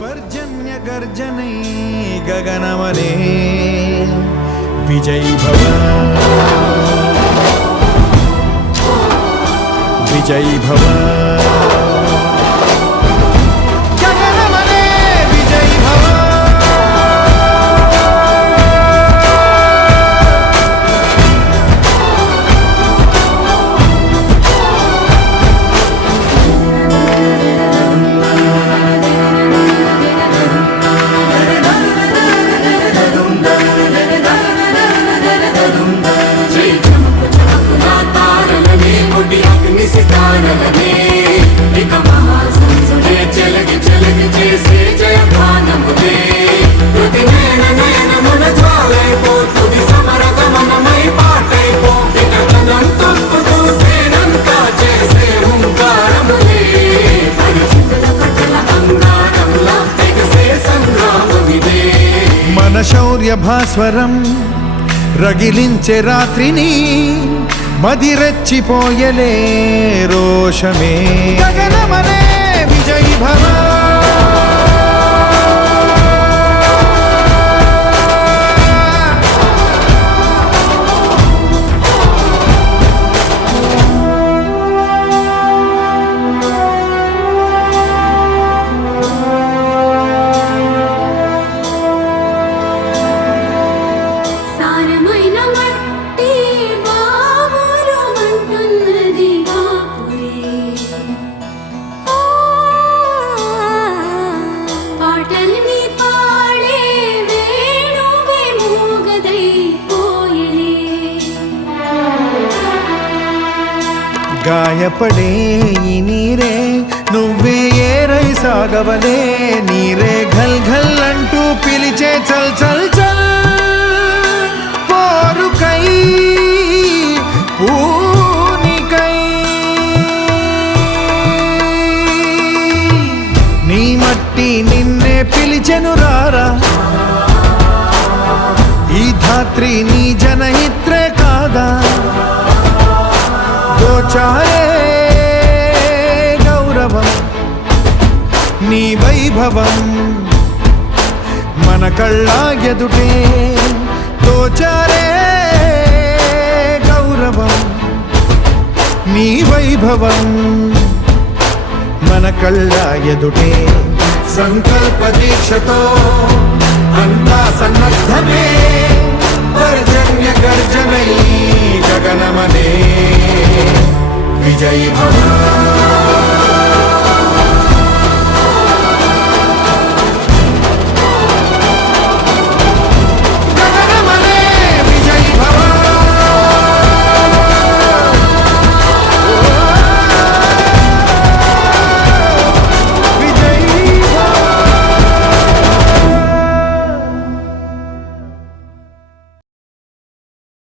पर्जन्य पर्जन्यगर्जनै गगनवने विजयी भव। विजयी भवन మన శౌర్య భాస్వరం రగిలించే రాత్రిని మదిరెచ్చిపోయలే రోషమే. గగనమనే విజయ్ భవ గాయపడే ఈ నీరే నువ్వే ఏరై సాగవలే నీరే ఘల్ ఘల్ అంటూ పిలిచే చల్ చల్ చల్ పోరుకై పూనికై. నీ మట్టి నిన్నే పిలిచెను రారా. ఈ ధాత్రి నీ జనహిత్రే కాదా. గోచారే గౌరవం నీ వైభవం మన కళ్ళ ఎదుటే తోచారే గౌరవం నీ వైభవం మన కళ్ళ ఎదుటే సంకల్ప దీక్షతో যাই ভাবা